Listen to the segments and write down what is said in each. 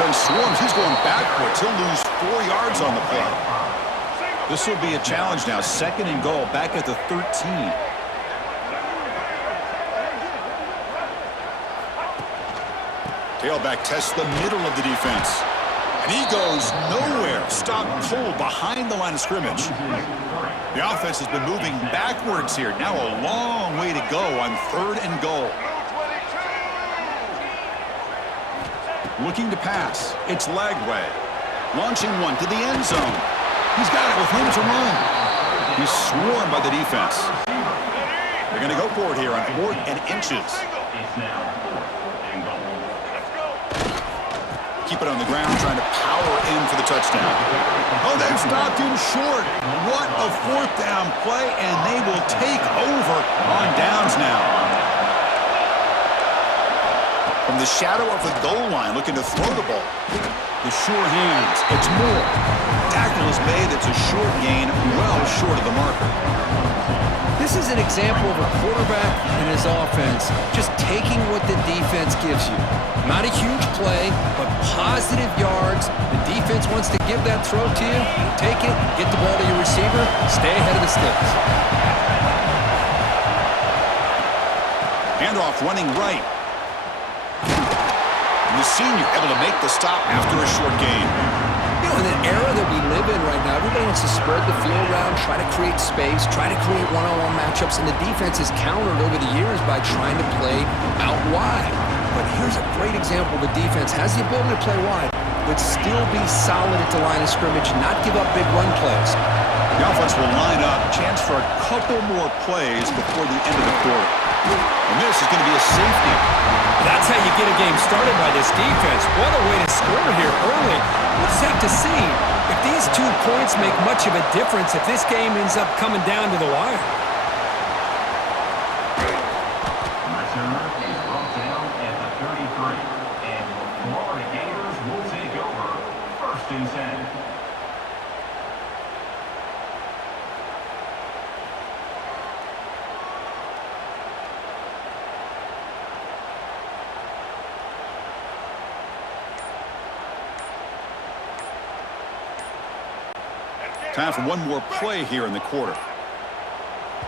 offense swarms. He's going backwards. He'll lose 4 yards on the play. This will be a challenge now. 2nd and goal, back at the 13. Tailback tests the middle of the defense. And he goes nowhere. Stop pull behind the line of scrimmage. The offense has been moving backwards here. Now a long way to go on 3rd and goal. Looking to pass. It's Lagway. Launching one to the end zone. He's got it with room to run. He's swarmed by the defense. They're going to go for it here on 4th and inches. Keep it on the ground, trying to power in for the touchdown. Oh, they've stopped him short. What a 4th down play, and they will take over on downs now. From the shadow of the goal line, looking to throw the ball. The sure hands. It's Moore. Tackle is made. It's a short gain, well short of the marker. This is an example of a quarterback and his offense just taking what the defense gives you. Not a huge play, but positive yards. The defense wants to give that throw to you. You take it, get the ball to your receiver, stay ahead of the sticks. Handoff running right. And the senior able to make the stop after a short gain. You know, in the era that we live in right now, everybody wants to spread the field around, try to create space, try to create one-on-one matchups, and the defense is countered over the years by trying to play out wide. But here's a great example. The defense has the ability to play wide, but still be solid at the line of scrimmage, not give up big run plays. The offense will line up, chance for a couple more plays before the end of the quarter. And this is going to be a safety. That's how you get a game started by this defense. What a way to score here early. We'll just have to see if these 2 points make much of a difference if this game ends up coming down to the wire. Returner is brought down at the 33. And the Florida Gators will take over 1st and 10. Time for one more play here in the quarter.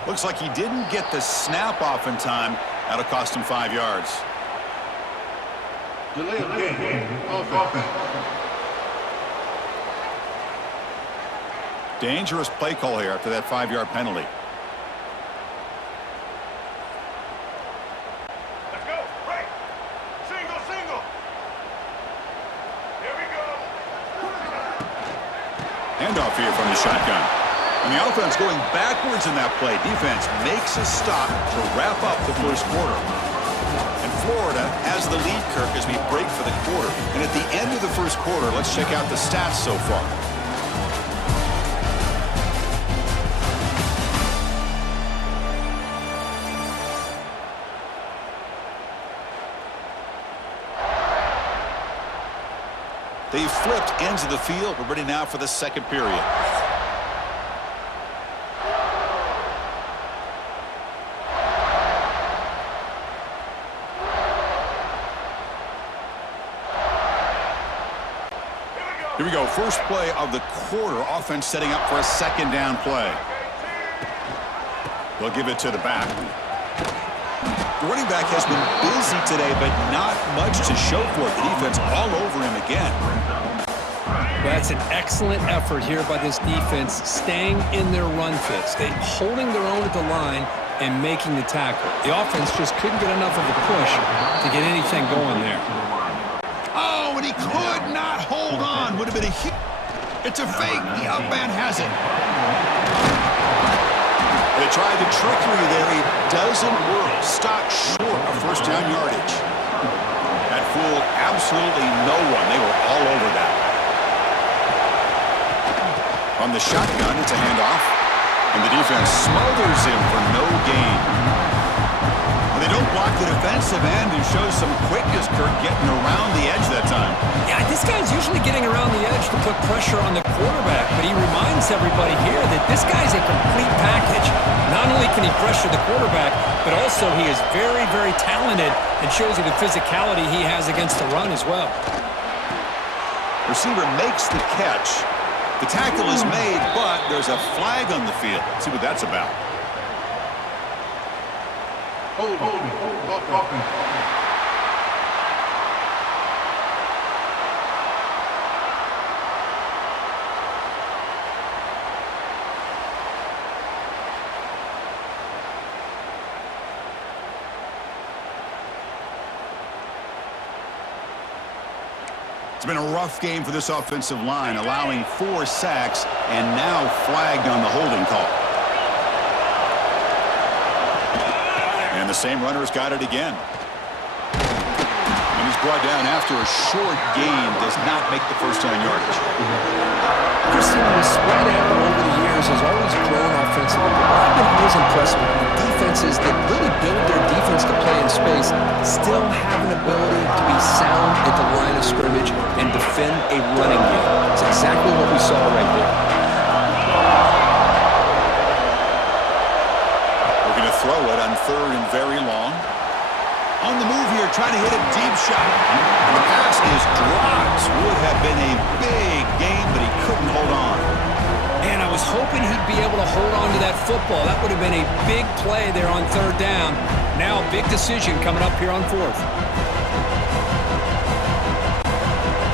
Looks like he didn't get the snap off in time. That'll cost him 5 yards. Delay of game. Offense. Dangerous play call here after that 5-yard penalty. Let's go. Right. Single. Here we go. Handoff here from the shotgun. And the offense going backwards in that play. Defense makes a stop to wrap up the 1st quarter. And Florida has the lead, Kirk, as we break for the quarter. And at the end of the 1st quarter, let's check out the stats so far. They've flipped ends of the field. We're ready now for the 2nd period. Here we go. First play of the quarter. Offense setting up for a 2nd down play. They'll give it to the back. The running back has been busy today, but not much to show for it. The defense all over him again. That's an excellent effort here by this defense, staying in their run fits. They're holding their own at the line and making the tackle. The offense just couldn't get enough of a push to get anything going there. Oh, and he could not hold on. Would have been a huge... It's a fake. The up man has it. They tried the trickery there. It doesn't work. Stopped short of 1st down yardage. That fooled absolutely no one. They were all over that. On the shotgun, it's a handoff. And the defense smothers him for no gain. And they don't block the defensive end and show some quickness, Kirk, getting around the edge that time. Yeah, this guy's usually getting around the edge to put pressure on the quarterback, but he reminds everybody here that this guy's a complete package. Not only can he pressure the quarterback, but also he is very, very talented and shows you the physicality he has against the run as well. Receiver makes the catch. The tackle is made, but there's a flag on the field. Let's see what that's about. Hold, offense. It's been a rough game for this offensive line, allowing 4 sacks and now flagged on the holding call. And the same runner's got it again. And he's brought down after a short gain, does not make the first down yardage. Christian, the spread error over the years has always grown offensively. What I've been always impressed with defenses that really build their defense to play in space still have an ability to be sound at the line of scrimmage and defend a running game. It's exactly what we saw right there. We're going to throw it on 3rd and very long. On the move here, trying to hit a deep shot. And the pass is dropped. Would have been a big game, but he couldn't hold on. Man, I was hoping he'd be able to hold on to that football. That would have been a big play there on 3rd down. Now a big decision coming up here on 4th.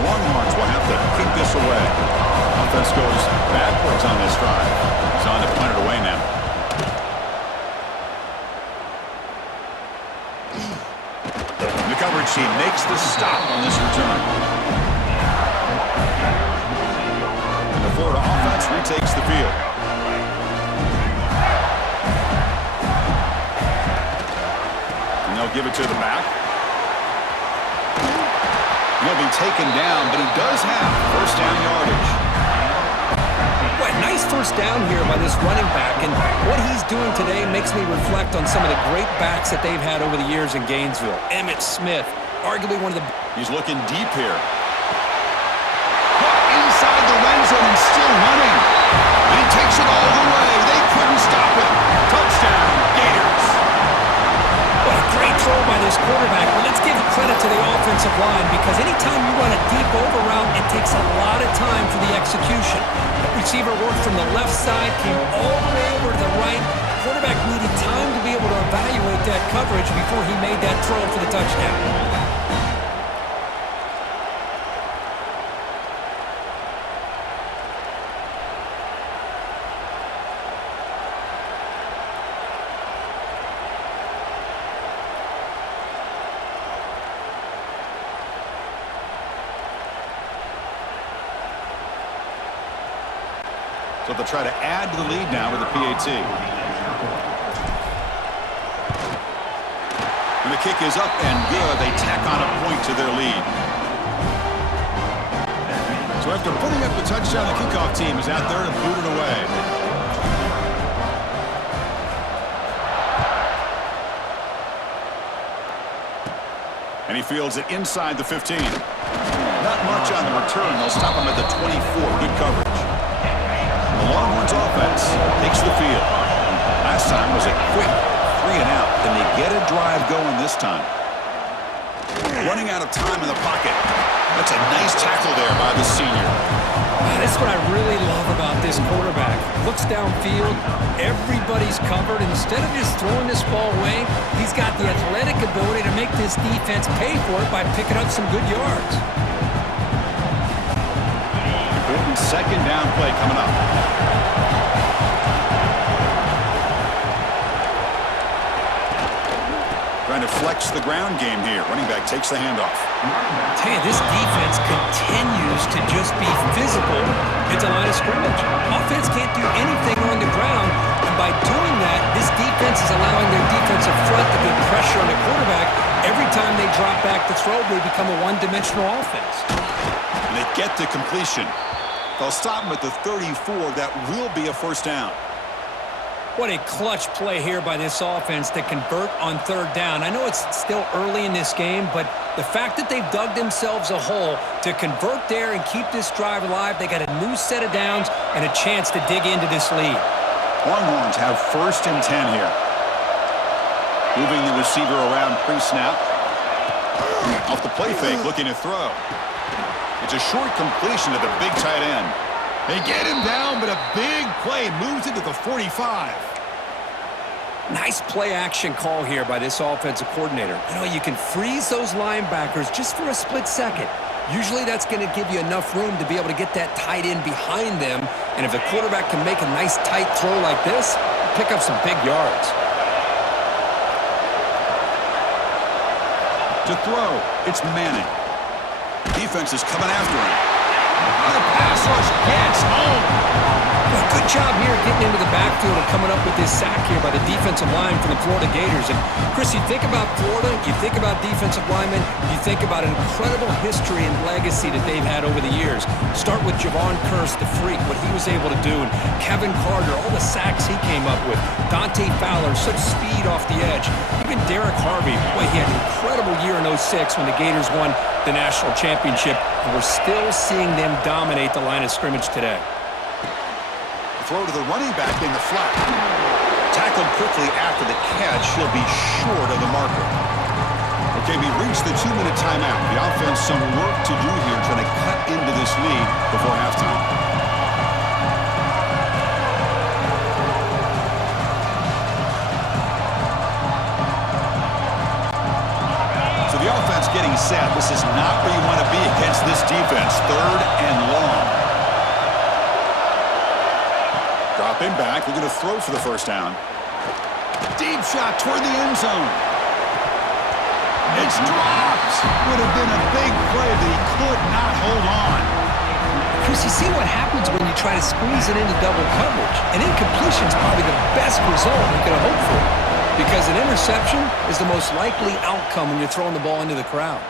Longhorns will have to kick this away. Offense goes backwards on this drive. He's on to punt it away now. The coverage team makes the stop on this return. And the Florida offense retakes the field. And they'll give it to the back. He'll be taken down, but he does have first down yardage. What a nice first down here by this running back, and what he's doing today makes me reflect on some of the great backs that they've had over the years in Gainesville. Emmitt Smith, arguably one of the... He's looking deep here. Inside the red zone and still running. And he takes it all the way. They couldn't stop him. Touchdown, Gators. What a great throw by this quarterback. But let's give credit to the offensive line, because anytime you run a deep over route, it takes a lot of time for the execution. The receiver worked from the left side, came all the way over to the right. Quarterback needed time to be able to evaluate that coverage before he made that throw for the touchdown. So they'll try to add to the lead now with the PAT. And the kick is up and good. They tack on a point to their lead. So after putting up the touchdown, the kickoff team is out there to boot it away. And he fields it inside the 15. Not much on the return. They'll stop him at the 24. Good coverage. The Longhorns offense takes the field. Last time was a quick 3 and out. Can they get a drive going this time? Running out of time in the pocket. That's a nice tackle there by the senior. That's what I really love about this quarterback. Looks downfield, everybody's covered. Instead of just throwing this ball away, he's got the athletic ability to make this defense pay for it by picking up some good yards. Important second down play coming up. Trying to flex the ground game here. Running back takes the handoff. Tell you, this defense continues to just be physical at the line of scrimmage. Offense can't do anything on the ground, and by doing that, this defense is allowing their defensive front to get pressure on the quarterback. Every time they drop back to throw, they become a one-dimensional offense. And they get the completion. They'll stop him at the 34. That will be a first down. What a clutch play here by this offense to convert on third down. I know it's still early in this game, but the fact that they've dug themselves a hole to convert there and keep this drive alive, they got a new set of downs and a chance to dig into this lead. Longhorns have first and 10 here. Moving the receiver around pre-snap. Off the play fake, looking to throw. It's a short completion to the big tight end. They get him down, but a big play moves into the 45. Nice play action call here by this offensive coordinator. You know, you can freeze those linebackers just for a split second. Usually that's going to give you enough room to be able to get that tight end behind them. And if the quarterback can make a nice tight throw like this, pick up some big yards. To throw, it's Manning. Defense is coming after him. The pass rush gets home. Well, good job here getting into the backfield and coming up with this sack here by the defensive line from the Florida Gators. And, Chris, you think about Florida, you think about defensive linemen, you think about an incredible history and legacy that they've had over the years. Start with Javon Kearse, the freak, what he was able to do, and Kevin Carter, all the sacks he came up with. Dante Fowler, such speed off the edge. Even Derek Harvey, boy, he had an incredible year in 06 when the Gators won the national championship, and we're still seeing them dominate the line of scrimmage today. Throw to the running back in the flat. Tackled quickly after the catch. He'll be short of the marker. Okay, we reached the 2-minute timeout. The offense some work to do here trying to cut into this lead before halftime. So the offense getting set. This is not where you want to be against this defense. 3rd and long. Dropping back, we're going to throw for the first down. Deep shot toward the end zone. It's dropped. Would have been a big play, but he could not hold on. Chris, you see what happens when you try to squeeze it into double coverage. An incompletion is probably the best result you could hope for, because an interception is the most likely outcome when you're throwing the ball into the crowd.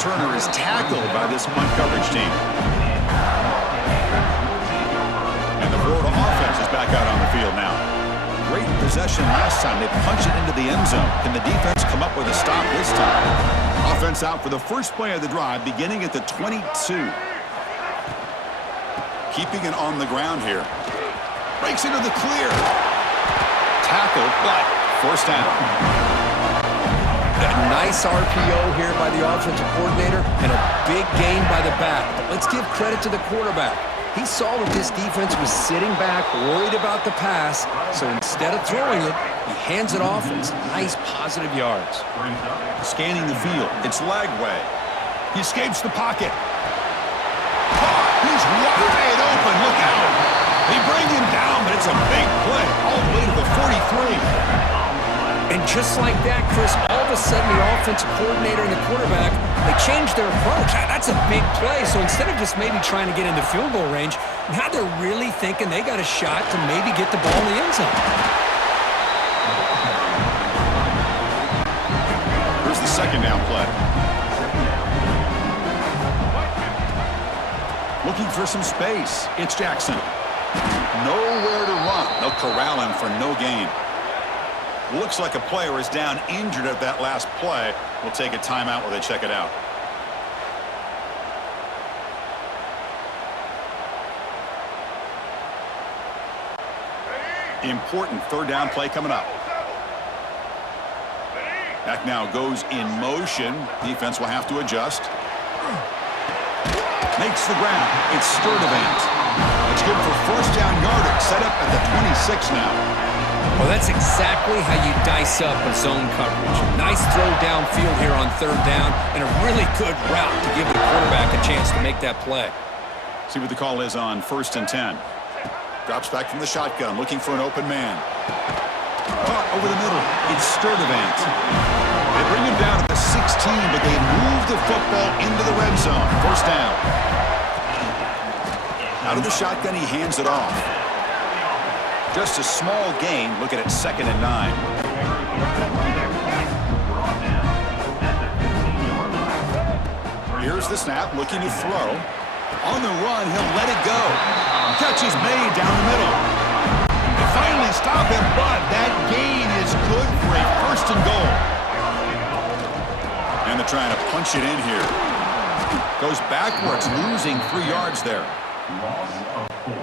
Turner is tackled by this punt coverage team. And the Florida offense is back out on the field now. Great possession last time. They punch it into the end zone. Can the defense come up with a stop this time? Offense out for the first play of the drive, beginning at the 22. Keeping it on the ground here. Breaks into the clear. Tackled, but forced down. A nice RPO here by the offensive coordinator and a big gain by the back. But let's give credit to the quarterback. He saw that this defense was sitting back, worried about the pass, so instead of throwing it, he hands it off and some nice positive yards. Scanning the field, it's Lagway. He escapes the pocket. He's wide open, look out. They bring him down, but it's a big play all the way to the 43. And just like that, Chris, all of a sudden the offensive coordinator and the quarterback, they changed their approach. That's a big play. So instead of just maybe trying to get into field goal range, now they're really thinking they got a shot to maybe get the ball in the end zone. Here's the second down play. Looking for some space. It's Jackson. Nowhere to run. They'll corral him for no gain. Looks like a player is down injured at that last play. We'll take a timeout while they check it out. Important 3rd down play coming up. Back now goes in motion. Defense will have to adjust. Makes the ground. It's Sturdivant. It's good for first down yardage. Set up at the 26 now. Well, that's exactly how you dice up a zone coverage. Nice throw downfield here on 3rd down, and a really good route to give the quarterback a chance to make that play. See what the call is on 1st and 10. Drops back from the shotgun, looking for an open man. Caught over the middle. It's Sturdivant. They bring him down at the 16, but they move the football into the red zone. First down. Out of the shotgun, he hands it off. Just a small gain. Look at it, 2nd and 9. Here's the snap, looking to throw. On the run, he'll let it go. Catch is made down the middle. They finally stop him, but that gain is good for a 1st and goal. And they're trying to punch it in here. Goes backwards, losing 3 yards there. Loss of 4.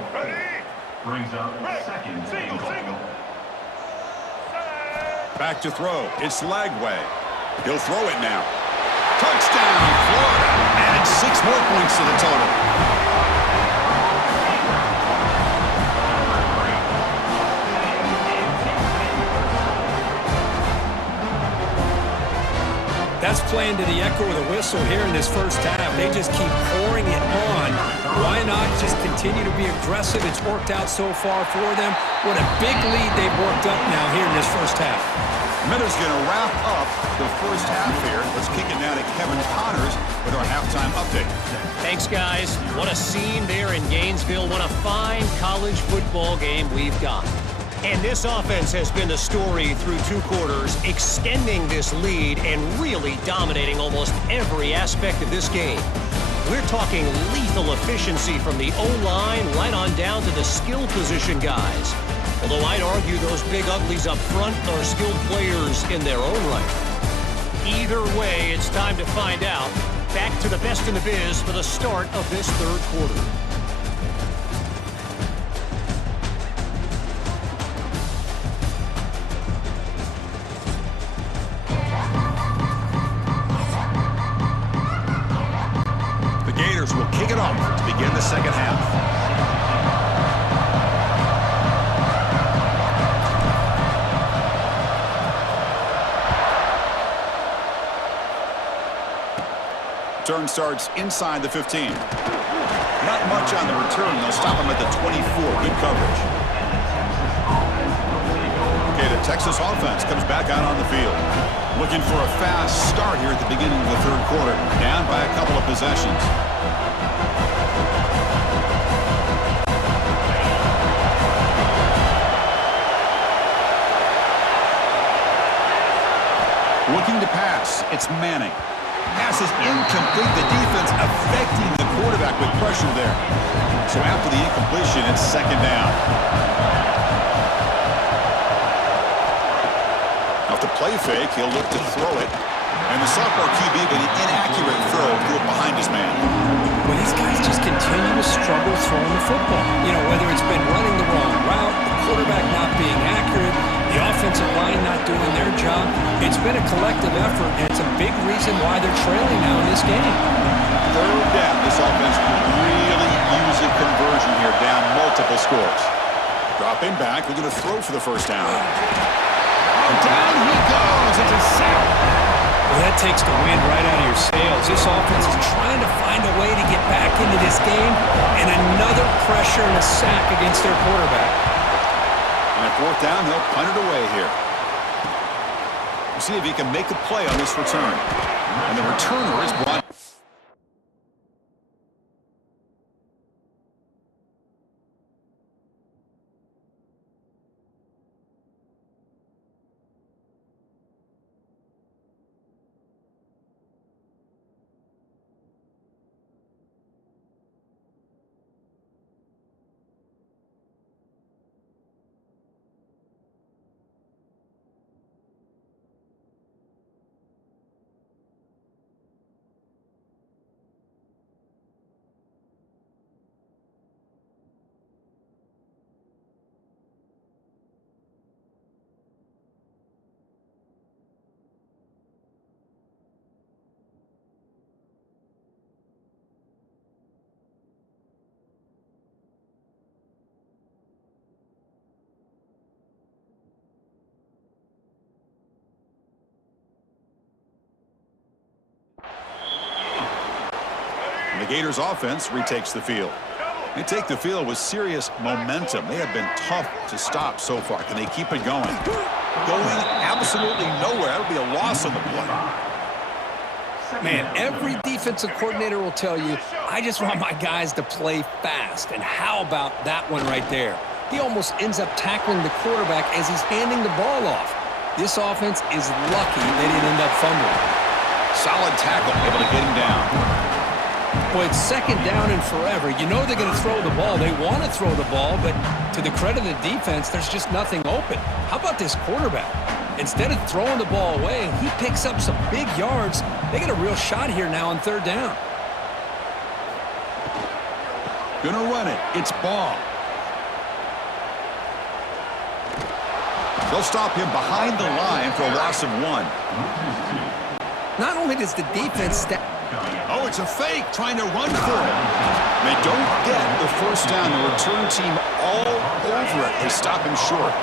Brings up 2nd and goal. Back to throw. It's Lagway. He'll throw it now. Touchdown, Florida. Add 6 more points to the total. That's playing to the echo of the whistle here in this first half. They just keep pouring it on. Why not just continue to be aggressive? It's worked out so far for them. What a big lead they've worked up now here in this first half. Miller's going to wrap up the first half here. Let's kick it now to Kevin Connors with our halftime update. Thanks, guys. What a scene there in Gainesville. What a fine college football game we've got. And this offense has been the story through 2 quarters, extending this lead and really dominating almost every aspect of this game. We're talking lethal efficiency from the O-line right on down to the skill position guys. Although I'd argue those big uglies up front are skilled players in their own right. Either way, it's time to find out. Back to the best in the biz for the start of this third quarter. Will kick it off to begin the second half. Turn starts inside the 15. Not much on the return. They'll stop him at the 24. Good coverage. Okay, the Texas offense comes back out on the field. Looking for a fast start here at the beginning of the third quarter. Down by a couple of possessions. Looking to pass. It's Manning. Pass is incomplete. The defense affecting the quarterback with pressure there. So after the incompletion, it's second down. Off the play fake, he'll look to throw it. And the sophomore QB with an inaccurate throw threw it behind his man. Well, these guys just continue to struggle throwing the football. You know, whether it's been running the wrong route, the quarterback not being accurate, the offensive line not doing their job. It's been a collective effort, and it's a big reason why they're trailing now in this game. Third down. This offense could really use a conversion here, down multiple scores. Dropping back, looking to throw for the first down. And down he goes. It's a sack. Well, that takes the wind right out of your sails. This offense is trying to find a way to get back into this game, and another pressure and a sack against their quarterback. And at fourth down, he'll punt it away here. We'll see if he can make a play on this return. And the returner is brought. The Gators offense retakes the field. They take the field with serious momentum. They have been tough to stop so far. Can they keep it going? Going absolutely nowhere. That would be a loss on the play. Man, every defensive coordinator will tell you, I just want my guys to play fast. And how about that one right there? He almost ends up tackling the quarterback as he's handing the ball off. This offense is lucky they didn't end up fumbling. Solid tackle, able to get him down. Boy, it's second down and forever. You know they're going to throw the ball. They want to throw the ball, but to the credit of the defense, there's just nothing open. How about this quarterback? Instead of throwing the ball away, he picks up some big yards. They got a real shot here now on third down. Gonna run it. It's Ball. They'll stop him behind the line for a loss of 1. not only does the defense Oh, it's a fake, trying to run for it. They don't get the first down. The return team all over it. They stop him short.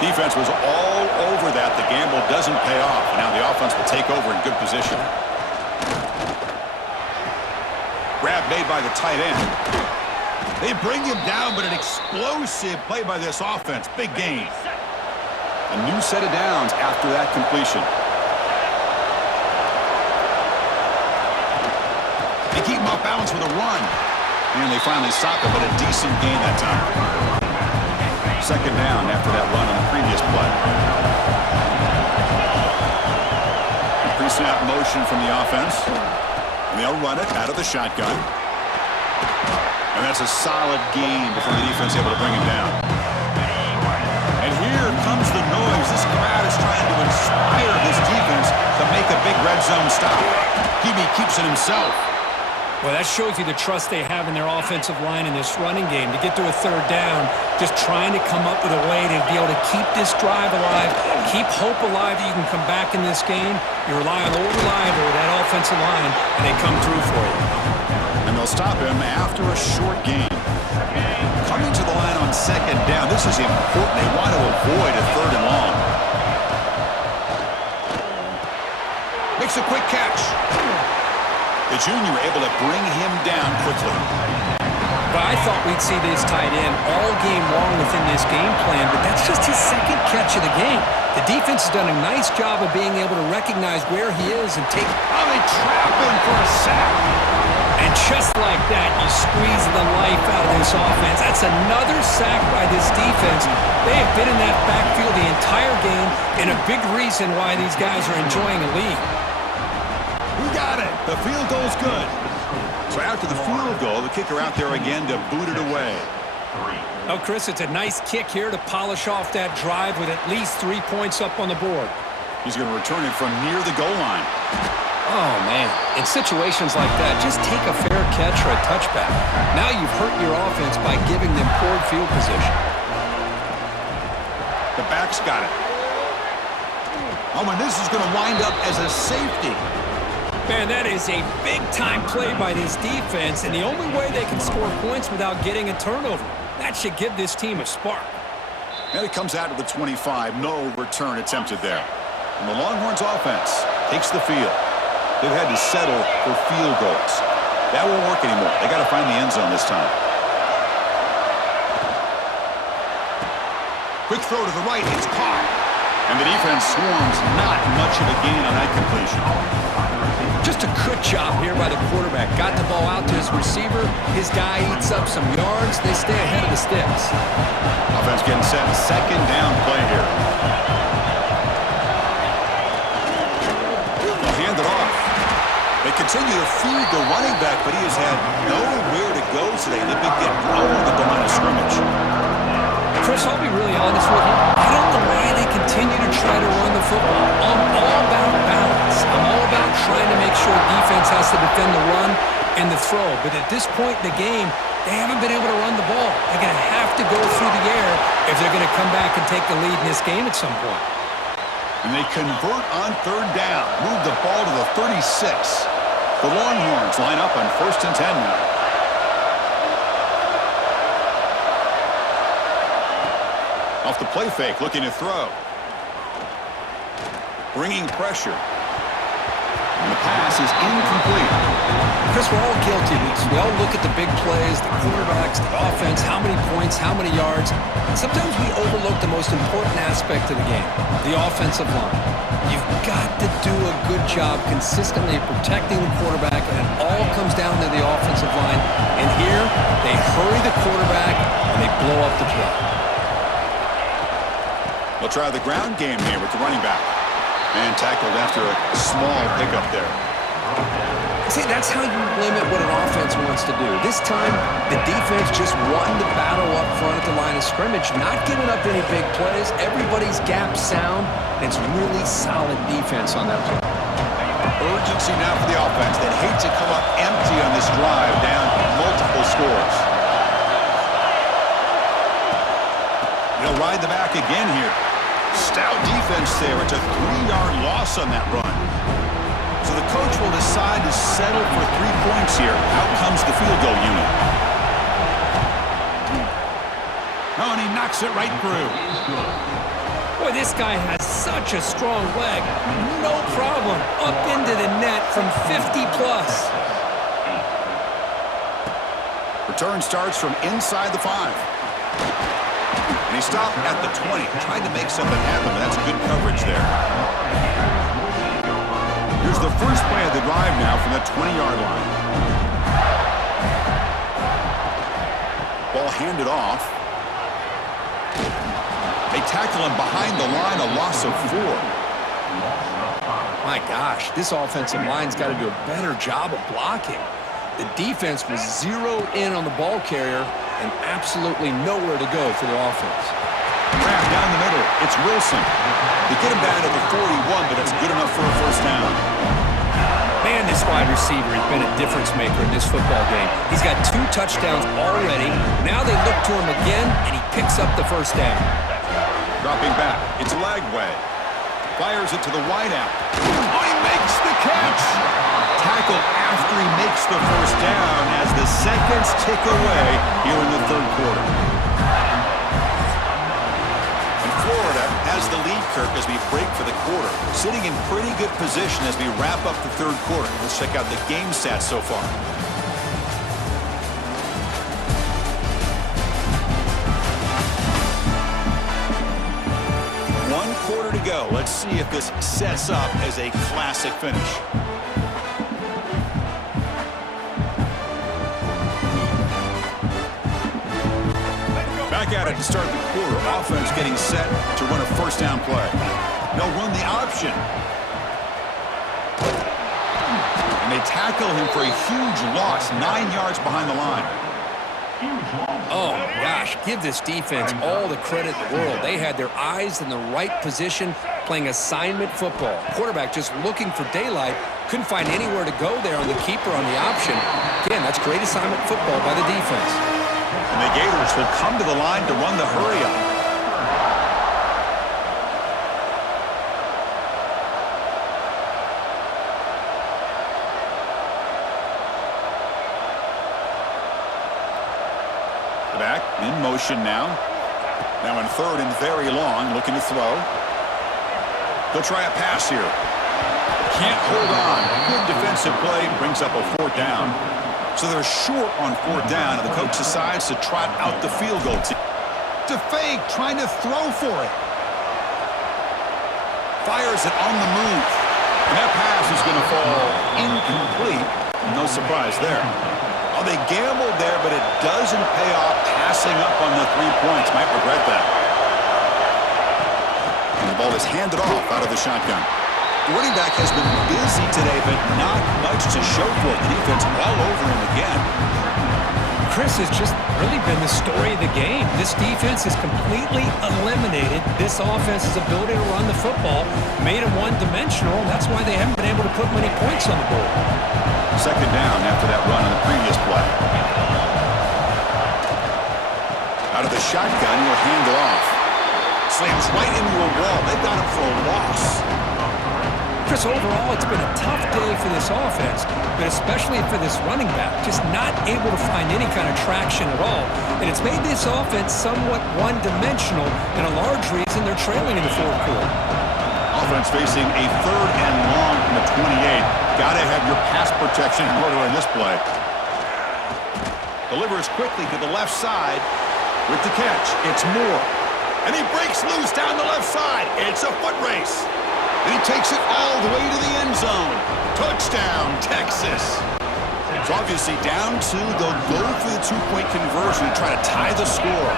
Defense was all over that. The gamble doesn't pay off. Now the offense will take over in good position. Grab made by the tight end. They bring him down, but an explosive play by this offense. Big gain. A new set of downs after that completion. They keep him off balance with a run. And they finally stop it, but a decent gain that time. Second down after that run on the previous play. Pre-snap motion from the offense. And they'll run it out of the shotgun. And that's a solid gain before the defense able to bring him down. And here comes the noise. This crowd is trying to inspire this defense to make a big red zone stop. Hebe keeps it himself. Well, that shows you the trust they have in their offensive line in this running game. To get to a third down, just trying to come up with a way to be able to keep this drive alive, keep hope alive that you can come back in this game. You rely on the reliable, that offensive line, and they come through for you. And they'll stop him after a short gain. Coming to the line on second down, this is important. They want to avoid a third and long. Makes a quick catch. The junior able to bring him down quickly. But I thought we'd see this tight end all game long within this game plan, but that's just his second catch of the game. The defense has done a nice job of being able to recognize where he is and take... Oh, they trap him for a sack. And just like that, you squeeze the life out of this offense. That's another sack by this defense. They have been in that backfield the entire game, and a big reason why these guys are enjoying a lead. He got it. The field goal's good. So after the field goal, the kicker out there again to boot it away. Oh, Chris, it's a nice kick here to polish off that drive with at least 3 points up on the board. He's going to return it from near the goal line. Oh, man. In situations like that, just take a fair catch or a touchback. Now you've hurt your offense by giving them poor field position. The back's got it. Oh, and this is going to wind up as a safety. Man, that is a big-time play by this defense, and the only way they can score points without getting a turnover. That should give this team a spark. And it comes out to the 25. No return attempted there. And the Longhorns offense takes the field. They've had to settle for field goals. That won't work anymore. They got to find the end zone this time. Quick throw to the right. It's caught. And the defense swarms. Not much of a gain on that completion. Just a good job here by the quarterback. Got the ball out to his receiver. His guy eats up some yards. They stay ahead of the sticks. Offense getting set. Second down play here. They'll hand it off. They continue to feed the running back, but he has had nowhere to go today. They've been getting rolled at the line of scrimmage. Chris, I'll be really honest with you. I don't know why they continue to try to run the football. I'm all about balance. I'm all about trying to make sure defense has to defend the run and the throw. But at this point in the game, they haven't been able to run the ball. They're going to have to go through the air if they're going to come back and take the lead in this game at some point. And they convert on third down. Move the ball to the 36. The Longhorns line up on 1st and 10 now. Off the play fake, looking to throw. Bringing pressure. And the pass is incomplete. Chris, we're all guilty of this. We all look at the big plays, the quarterbacks, the offense, how many points, how many yards. And sometimes we overlook the most important aspect of the game, the offensive line. You've got to do a good job consistently protecting the quarterback, and it all comes down to the offensive line. And here, they hurry the quarterback, and they blow up the play. They'll try the ground game here with the running back. And tackled after a small pickup there. See, that's how you limit what an offense wants to do. This time, the defense just won the battle up front at the line of scrimmage, not giving up any big plays. Everybody's gap sound, and it's really solid defense on that play. Urgency now for the offense. They'd hate to come up empty on this drive, down multiple scores. They'll ride the back again here. Stout defense there. It's a 3-yard loss on that run. So the coach will decide to settle for 3 points here. Out comes the field goal unit. Oh, and he knocks it right through. Boy, this guy has such a strong leg. No problem. Up into the net from 50+. Return starts from inside the 5. And he stopped at the 20, trying to make something happen, but that's good coverage there. Here's the first play of the drive now from the 20-yard line. Ball handed off. They tackle him behind the line, a loss of 4. My gosh, this offensive line's got to do a better job of blocking. The defense was zeroed in on the ball carrier and absolutely nowhere to go for the offense. Grab down the middle. It's Wilson. They get him down to the 41, but it's good enough for a first down. Man, this wide receiver has been a difference maker in this football game. He's got 2 touchdowns already. Now they look to him again, and he picks up the first down. Dropping back. It's Lagway. Fires it to the wideout. Oh, he makes the catch. Tackle after he makes the first down as the seconds tick away here in the third quarter. And Florida has the lead, Kirk, as we break for the quarter. Sitting in pretty good position as we wrap up the third quarter. Let's check out the game stats so far. Quarter to go. Let's see if this sets up as a classic finish. Back at it to start the quarter. Offense getting set to run a first down play. They'll run the option. And they tackle him for a huge loss, 9 yards behind the line. Oh, gosh, give this defense all the credit in the world. They had their eyes in the right position, playing assignment football. Quarterback just looking for daylight, couldn't find anywhere to go there on the keeper on the option. Again, that's great assignment football by the defense. And the Gators will come to the line to run the hurry-up. Back in motion now. Now in third and very long, looking to throw. He'll try a pass here. Can't hold on. Good defensive play, brings up a 4th down. So they're short on 4th down, and the coach decides to trot out the field goal team. To fake, trying to throw for it. Fires it on the move. And that pass is going to fall incomplete. No surprise there. Oh, they gambled there, but it doesn't pay off. Passing up on the 3 points. Might regret that. And the ball is handed off out of the shotgun. The running back has been busy today, but not much to show for it. The defense all over him again. Chris has just really been the story of the game. This defense has completely eliminated this offense's ability to run the football, made them one-dimensional, and that's why they haven't been able to put many points on the board. Second down after that run on the previous play. Out of the shotgun, he'll hand it off. Slams right into a wall. They've got him for a loss. Chris, overall, it's been a tough day for this offense, but especially for this running back, just not able to find any kind of traction at all. And it's made this offense somewhat one-dimensional, and a large reason they're trailing in the fourth quarter. Offense facing a 3rd and long from the 28. Got to have your pass protection in order in this play. Delivers quickly to the left side with the catch. It's Moore. And he breaks loose down the left side. It's a foot race. And he takes it all the way to the end zone. Touchdown, Texas. It's obviously down to they'll go for the 2-point conversion to try to tie the score.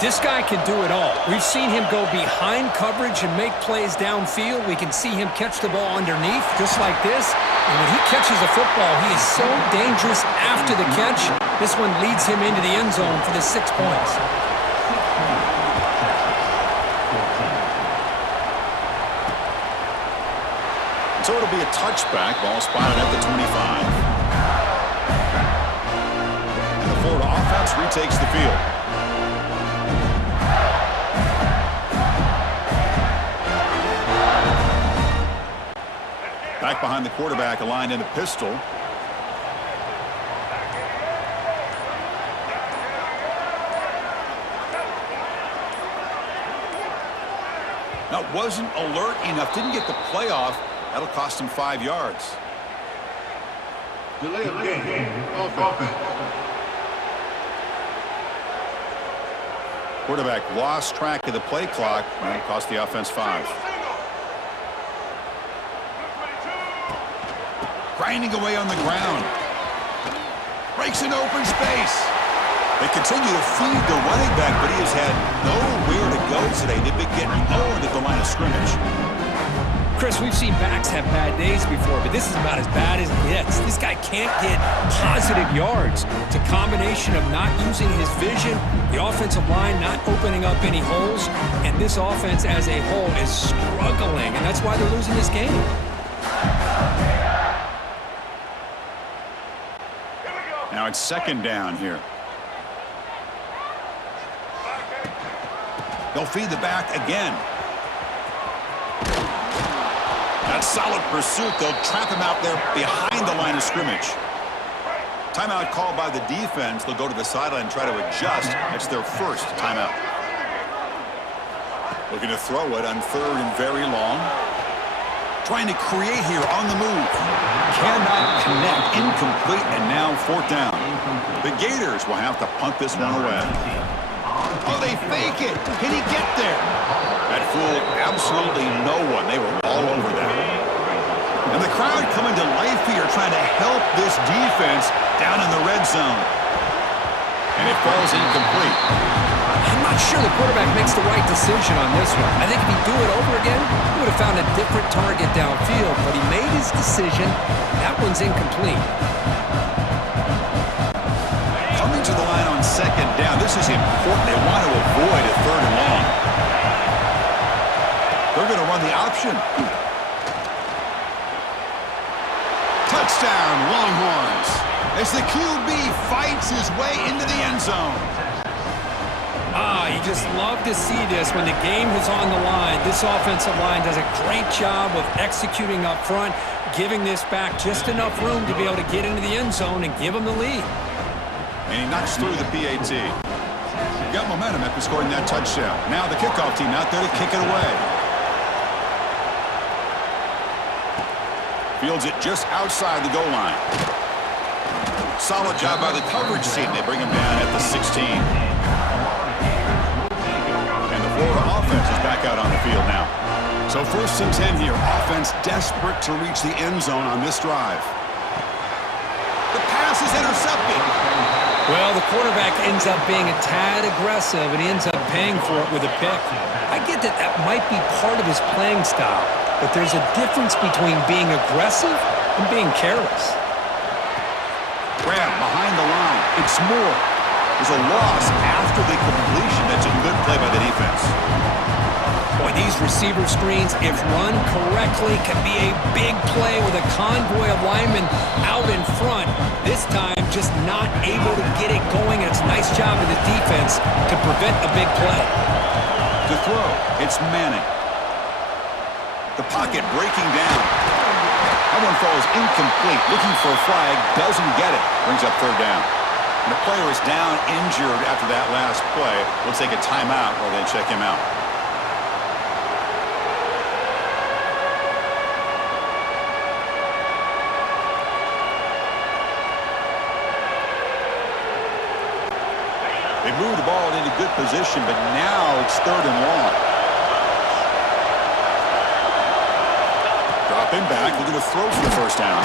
This guy can do it all. We've seen him go behind coverage and make plays downfield. We can see him catch the ball underneath, just like this. And when he catches a football, he is so dangerous after the catch. This one leads him into the end zone for the 6 points. So it'll be a touchback. Ball spotted at the 25. And the Florida offense retakes the field. Back behind the quarterback, aligned in the pistol. Now, wasn't alert enough, didn't get the playoff. That'll cost him 5 yards. Delay of game. Offense. Quarterback lost track of the play clock, and it cost the offense 5. Grinding away on the ground. Breaks an open space. They continue to feed the running back, but he has had nowhere to go today. They've been getting owned at the line of scrimmage. Chris, we've seen backs have bad days before, but this is about as bad as it gets. This guy can't get positive yards. It's a combination of not using his vision, the offensive line not opening up any holes, and this offense as a whole is struggling, and that's why they're losing this game. Now it's second down here. They'll feed the back again. That solid pursuit. They'll trap him out there behind the line of scrimmage. Timeout called by the defense. They'll go to the sideline and try to adjust. It's their first timeout. Looking to throw it on 3rd and very long. Trying to create here on the move. Cannot connect. Incomplete, and now 4th down. The Gators will have to punt this one away. Oh, they fake it. Can he get there? That fooled absolutely no one. They were all over that. And the crowd coming to life here, trying to help this defense down in the red zone. And it falls incomplete. I'm not sure the quarterback makes the right decision on this one. I think if he'd do it over again, he would have found a different target downfield, but he made his decision. That one's incomplete. Coming to the line on 2nd down. This is important. They want to avoid a 3rd and long. They're going to run the option. Touchdown, Longhorns. As the QB fights his way into the end zone. You just love to see this when the game is on the line. This offensive line does a great job of executing up front, giving this back just enough room to be able to get into the end zone and give them the lead. And he knocks through the PAT. Got momentum after scoring that touchdown. Now the kickoff team out there to kick it away. Fields it just outside the goal line. Solid job by the coverage team. They bring him down at the 16. And the Florida offense is back out on the field now. So 1st and 10 here. Offense desperate to reach the end zone on this drive. The pass is intercepted. Well, the quarterback ends up being a tad aggressive, and he ends up paying for it with a pick. I get that that might be part of his playing style, but there's a difference between being aggressive and being careless. Grab behind the line. It's Moore. There's a loss after the completion. That's a good play by the defense. Boy, these receiver screens, if run correctly, can be a big play with a convoy of linemen out in front. This time, just not able to get it going. It's a nice job of the defense to prevent a big play. To throw, it's Manning. The pocket breaking down. That one falls incomplete. Looking for a flag, doesn't get it. Brings up 3rd down. And the player is down, injured after that last play. We'll take a timeout while they check him out. They move the ball into good position, but now it's 3rd and long. Dropping back, looking to throw for the 1st down.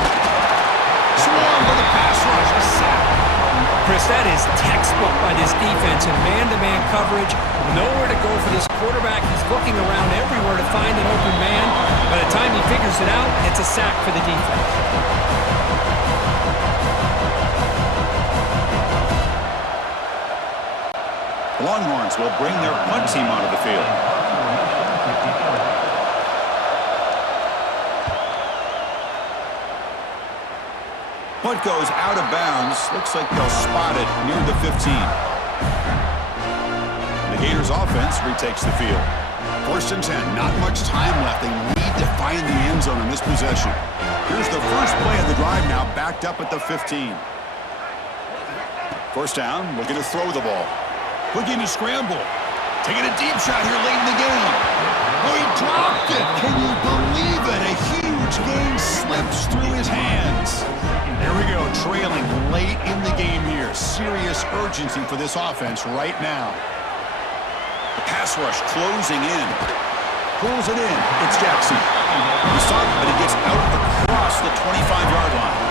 Swarm with a pass rush, a sack. Chris, that is textbook by this defense in man-to-man coverage. Nowhere to go for this quarterback. He's looking around everywhere to find an open man. By the time he figures it out, it's a sack for the defense. The Longhorns will bring their punt team onto the field. Punt goes out of bounds. Looks like they'll spot it near the 15. The Gators offense retakes the field. 1st and 10. Not much time left. They need need to find the end zone in this possession. Here's the first play of the drive now, backed up at the 15. First down, looking to throw the ball. Looking to scramble. Taking a deep shot here late in the game. Oh, he dropped it. Can you believe it? A huge gain slips through his hands. There we go, trailing late in the game here. Serious urgency for this offense right now. The pass rush closing in. Pulls it in. It's Jackson. He's talking, but he gets out across the 25-yard line.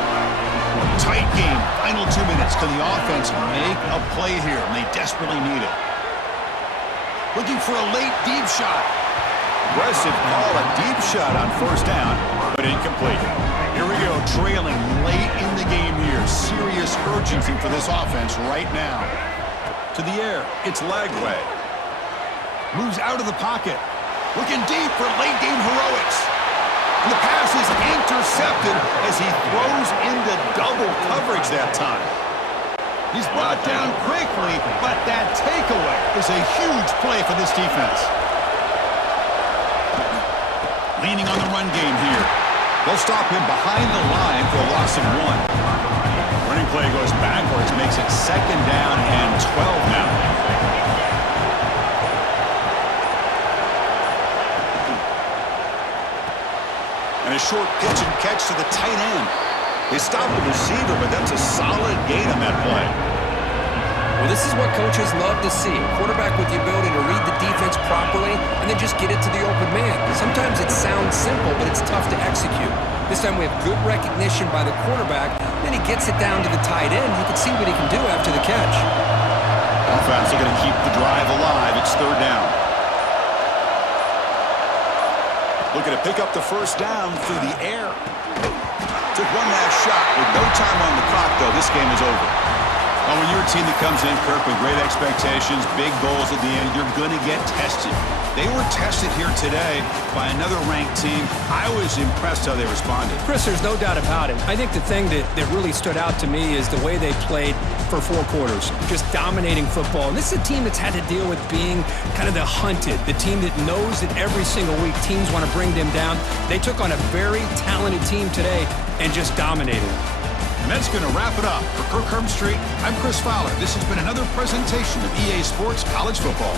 Tight game. Final 2 minutes. Can the offense make a play here? And they desperately need it. Looking for a late deep shot. Aggressive call, a deep shot on first down, but incomplete. Here we go, trailing late in the game here. Serious urgency for this offense right now. To the air, it's Lagway. Moves out of the pocket. Looking deep for late game heroics. And the pass is intercepted as he throws into double coverage that time. He's brought down quickly, but that takeaway is a huge play for this defense. Leaning on the run game here. They'll stop him behind the line for a loss of 1. Running play goes backwards, makes it second down and 12 now. And a short pitch and catch to the tight end. They stopped the receiver, but that's a solid gain on that play. Well, this is what coaches love to see. A quarterback with the ability to read the defense properly and then just get it to the open man. Sometimes it sounds simple, but it's tough to execute. This time we have good recognition by the quarterback. Then he gets it down to the tight end. You can see what he can do after the catch. Offense are going to keep the drive alive. It's third down. Looking to pick up the first down through the air. Took one last shot. With no time on the clock, though, this game is over. Well, when you're a team that comes in, Kirk, with great expectations, big goals at the end, you're going to get tested. They were tested here today by another ranked team. I was impressed how they responded. Chris, there's no doubt about it. I think the thing that really stood out to me is the way they played for 4 quarters, just dominating football. And this is a team that's had to deal with being kind of the hunted, the team that knows that every single week teams want to bring them down. They took on a very talented team today and just dominated. And that's going to wrap it up. For Kirk Herbstreit, I'm Chris Fowler. This has been another presentation of EA Sports College Football.